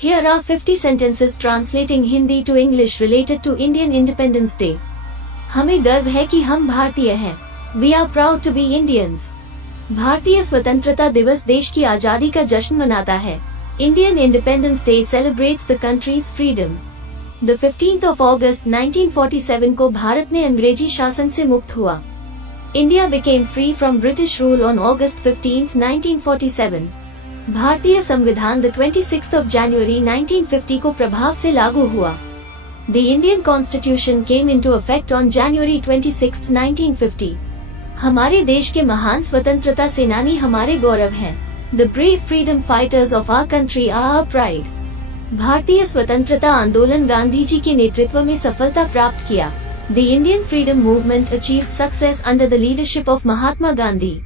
Here are 50 sentences translating Hindi to English related to Indian Independence Day. हमें गर्व है कि हम भारतीय हैं. We are proud to be Indians. भारतीय स्वतंत्रता दिवस देश की आजादी का जश्न मनाता है. Indian Independence Day celebrates the country's freedom. The 15th of August 1947 को भारत ने अंग्रेजी शासन से मुक्त हुआ. India became free from British rule on August 15, 1947. भारतीय संविधान the 26th of January 1950 को प्रभाव से लागू हुआ. The Indian Constitution came into effect on January 26, 1950. हमारे देश के महान स्वतंत्रता सेनानी हमारे गौरव हैं. The brave freedom fighters of our country are our pride. भारतीय स्वतंत्रता आंदोलन गांधी जी के नेतृत्व में सफलता प्राप्त किया. The Indian freedom movement achieved success under the leadership of Mahatma Gandhi.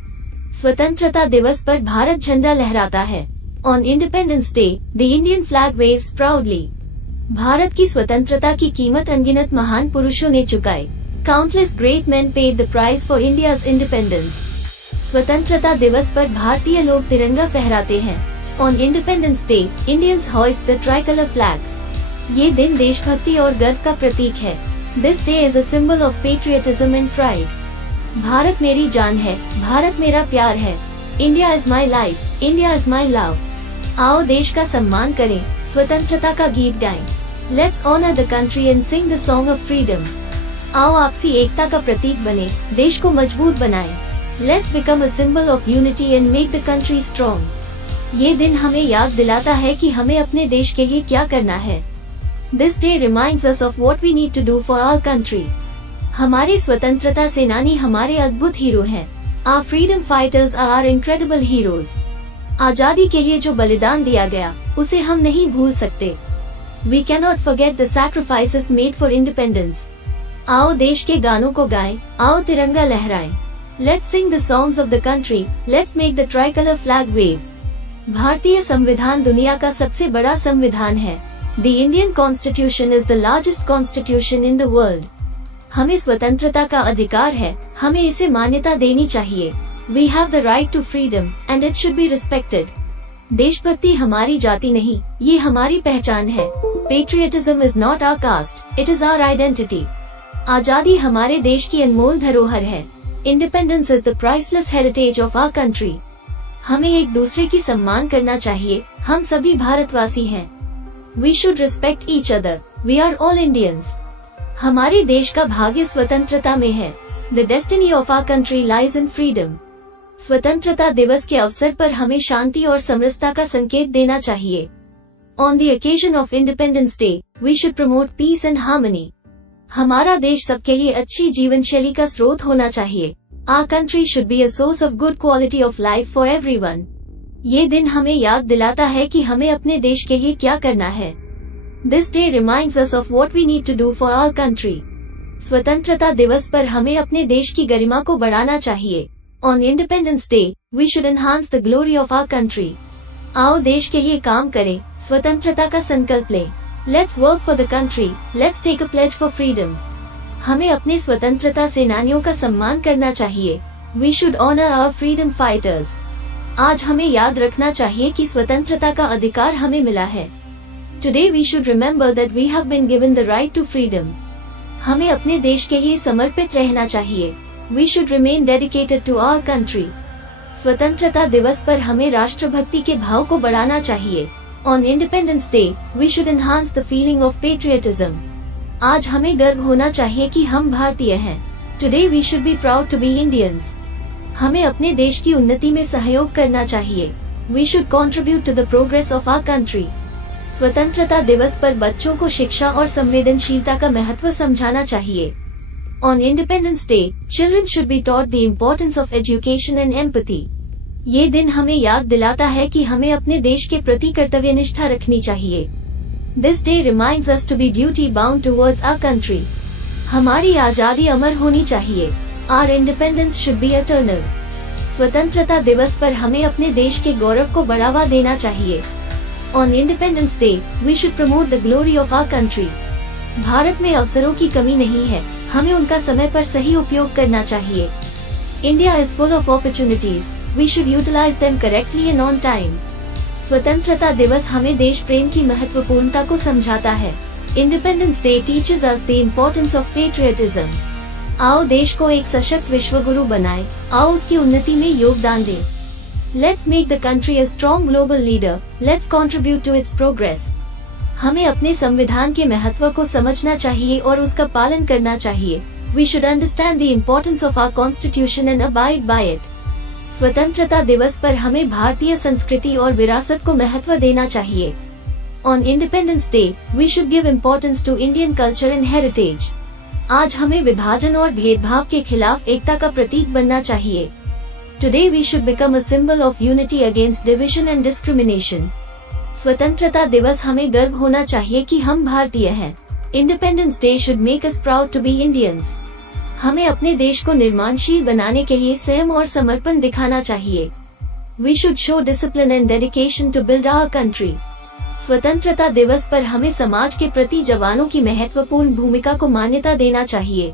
स्वतंत्रता दिवस पर भारत झंडा लहराता है. On Independence Day, the Indian flag waves proudly. Bharat की स्वतंत्रता की कीमत अनगिनत महान पुरुषों ने चुकाई. Countless great men paid the price for India's independence. स्वतंत्रता दिवस पर भारतीय लोग तिरंगा फहराते हैं. On Independence Day, Indians hoist the tricolor flag. ये दिन देशभक्ति और गर्व का प्रतीक है. This day is a symbol of patriotism and pride. Bharat मेरी जान है, भारत मेरा प्यार है. India is my life, India is my love. आओ देश का सम्मान करें, स्वतंत्रता का गीत गाएं. Let's honor the country and sing the song of freedom. आओ आपसी एकता का प्रतीक बने, देश को मजबूत बनाएं. Let's become a symbol of unity and make the country strong. ये दिन हमें याद दिलाता है कि हमें अपने देश के लिए क्या करना है. This day reminds us of what we need to do for our country. हमारे स्वतंत्रता सेनानी हमारे अद्भुत हीरो हैं. Our freedom fighters are our incredible heroes. आजादी के लिए जो बलिदान दिया गया, उसे हम नहीं भूल सकते. We cannot forget the sacrifices made for independence. आओ देश के गानों को गाएं, आओ तिरंगा लहराएं. Let's sing the songs of the country. Let's make the tricolor flag wave. भारतीय संविधान दुनिया का सबसे बड़ा संविधान है. The Indian Constitution is the largest constitution in the world. हमें स्वतंत्रता का अधिकार है, हमें इसे मान्यता देनी चाहिए. We have the right to freedom, and it should be respected. देशभक्ति हमारी जाति नहीं, ये हमारी पहचान है. Patriotism is not our caste, it is our identity. आजादी हमारे देश की अनमोल धरोहर है. Independence is the priceless heritage of our country. हमें एक दूसरे की सम्मान करना चाहिए, हम सभी भारतवासी हैं. We should respect each other. We are all Indians. हमारे देश का भाग्य स्वतंत्रता में है. The destiny of our country lies in freedom. स्वतंत्रता दिवस के अवसर पर हमें शांति और समरसता का संकेत देना चाहिए. On the occasion of Independence Day, we should promote peace and harmony. हमारा देश सबके लिए अच्छी जीवन शैली का स्रोत होना चाहिए. Our country should be a source of good quality of life for everyone. ये दिन हमें याद दिलाता है कि हमें अपने देश के लिए क्या करना है. This day reminds us of what we need to do for our country. स्वतंत्रता दिवस पर हमें अपने देश की गरिमा को बढ़ाना चाहिए. On Independence Day, we should enhance the glory of our country. आओ देश के लिए काम करें, स्वतंत्रता का संकल्प लें. Let's work for the country. Let's take a pledge for freedom. हमें अपने स्वतंत्रता सेनानियों का सम्मान करना चाहिए. We should honor our freedom fighters. आज हमें याद रखना चाहिए कि स्वतंत्रता का अधिकार हमें मिला है. Today we should remember that we have been given the right to freedom. हमें अपने देश के लिए समर्पित रहना चाहिए. We should remain dedicated to our country. स्वतंत्रता दिवस पर हमें राष्ट्रभक्ति के भाव को बढ़ाना चाहिए. On Independence Day, we should enhance the feeling of patriotism. आज हमें गर्व होना चाहिए कि हम भारतीय हैं. Today we should be proud to be Indians. हमें अपने देश की उन्नति में सहयोग करना चाहिए. We should contribute to the progress of our country. स्वतंत्रता दिवस पर बच्चों को शिक्षा और संवेदनशीलता का महत्व समझाना चाहिए. On Independence Day, children should be taught the importance of education and empathy. ये दिन हमें याद दिलाता है कि हमें अपने देश के प्रति कर्तव्यनिष्ठा रखनी चाहिए. This day reminds us to be duty bound towards our country. हमारी आजादी अमर होनी चाहिए. Our independence should be eternal. स्वतंत्रता दिवस पर हमें अपने देश के गौरव को बढ़ावा देना चाहिए. On Independence Day, we should promote the glory of our country. Bharat में अवसरों की कमी नहीं है, हमें उनका समय पर सही उपयोग करना चाहिए. India is full of opportunities. We should utilize them correctly and on time. स्वतंत्रता दिवस हमें देश प्रेम की महत्वपूर्णता को समझाता है। Independence day teaches us the importance of patriotism. आओ देश को एक सशक्त विश्व गुरु बनाएं, आओ उसकी उन्नति में योगदान दें। Let's make the country a strong global leader, let's contribute to its progress. हमें अपने संविधान के महत्व को समझना चाहिए और उसका पालन करना चाहिए। We should understand the importance of our constitution and abide by it. स्वतंत्रता दिवस पर हमें भारतीय संस्कृति और विरासत को महत्व देना चाहिए। On Independence Day, we should give importance to Indian culture and heritage. आज हमें विभाजन और भेदभाव के खिलाफ एकता का प्रतीक बनना चाहिए। Today we should become a symbol of unity against division and discrimination. स्वतंत्रता दिवस हमें गर्व होना चाहिए कि हम भारतीय हैं। Independence Day should make us proud to be Indians. हमें अपने देश को निर्माणशील बनाने के लिए संयम और समर्पण दिखाना चाहिए। We should show discipline and dedication to build our country. स्वतंत्रता दिवस पर हमें समाज के प्रति जवानों की महत्वपूर्ण भूमिका को मान्यता देना चाहिए।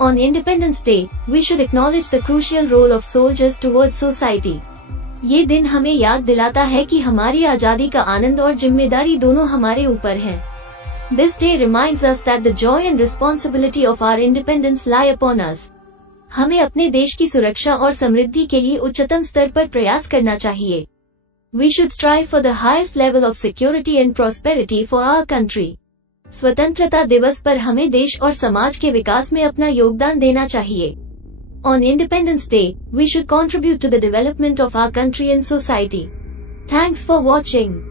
On Independence Day, we should acknowledge the crucial role of soldiers towards society. ये दिन हमें याद दिलाता है कि हमारी आजादी का आनंद और जिम्मेदारी दोनों हमारे ऊपर है। This day reminds us that the joy and responsibility of our independence lie upon us. हमें अपने देश की सुरक्षा और समृद्धि के लिए उच्चतम स्तर पर प्रयास करना चाहिए। We should strive for the highest level of security and prosperity for our country. स्वतंत्रता दिवस पर हमें देश और समाज के विकास में अपना योगदान देना चाहिए। On Independence Day, we should contribute to the development of our country and society. Thanks for watching.